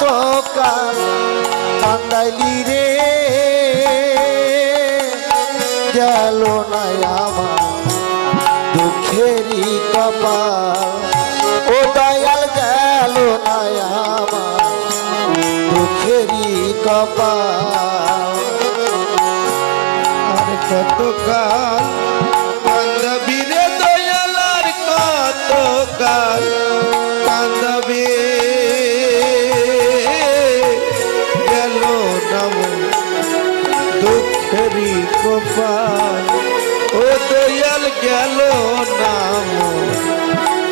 কত কান্দাইলি রে গেল না আমার দুঃখেরই কপাল ও দয়াল গেল না আমার দুঃখেরই কপাল আর কত কাল কান্দাবি রে দয়াল আর কত কাল কান্দাবি গেল নাম দুঃখেরই কপাল ও দয়াল গেল নাম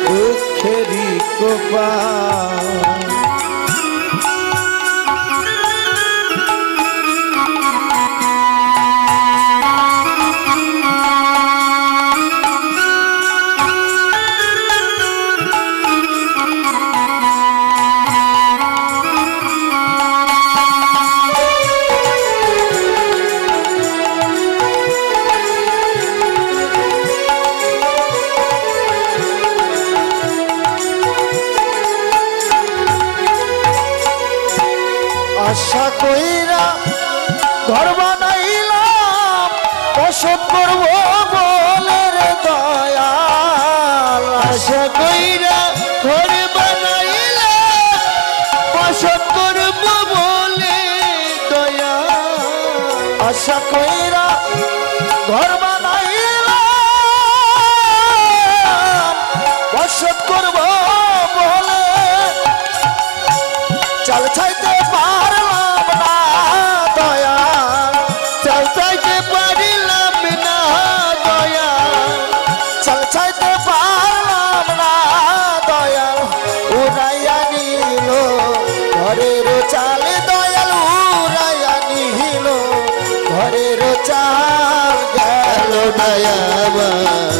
দুঃখেরই কপাল আশা কইরা ঘর বানাইলাম বসত করব বলে রে দয়াল আশা কইরা ঘর বানাইলাম বসত করব বলে দয়াল আশা কইরা ঘর বানাইলাম বসত করব বলে চাল চাইতে পারলাম না দয়াল চাল চাইতে পারিলাম না দয়াল চাল চাইতে পারলাম না দয়াল উড়াইয়া নিল ঘরের চাল দয়াল উড়াইয়া নিল ঘরের চাল গেল না আমার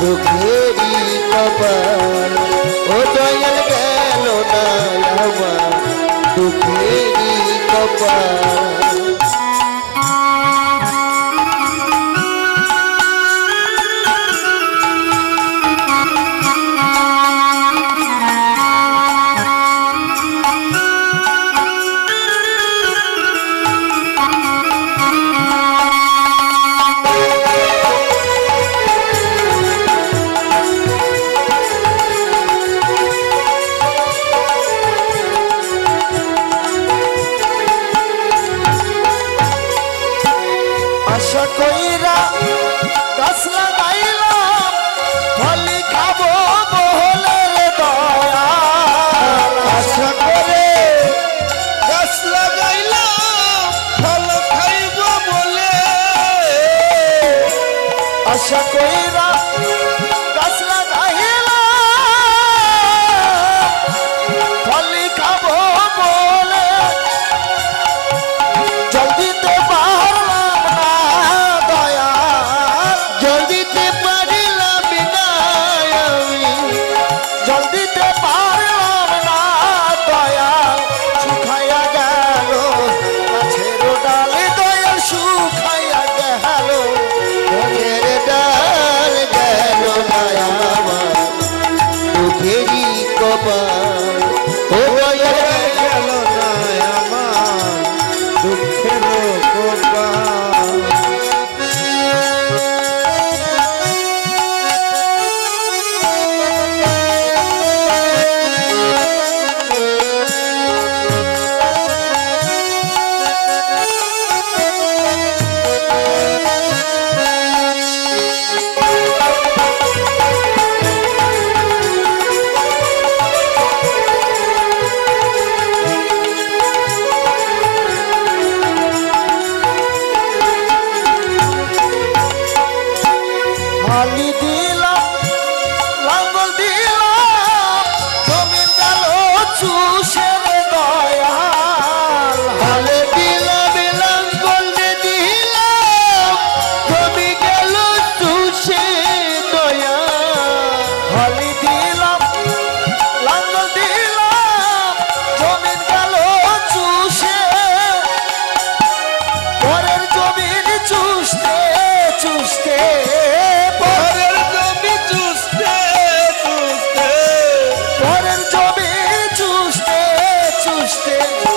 দুঃখেরই কপাল ও দয়াল গেল না আমার দুঃখেরই কপাল আশা কইরা গাছ লাগাইলাম ফলি খাবো বলে রে দয়াল আশা করে গাছ লাগাইলাম ফল খাইব বলে আশা কইরা গাছ লাগাইলাম ফলি খাবো বলে জল দিতে পারলাম না দয়াল জল দিতে পারিলাম না আমি পেটে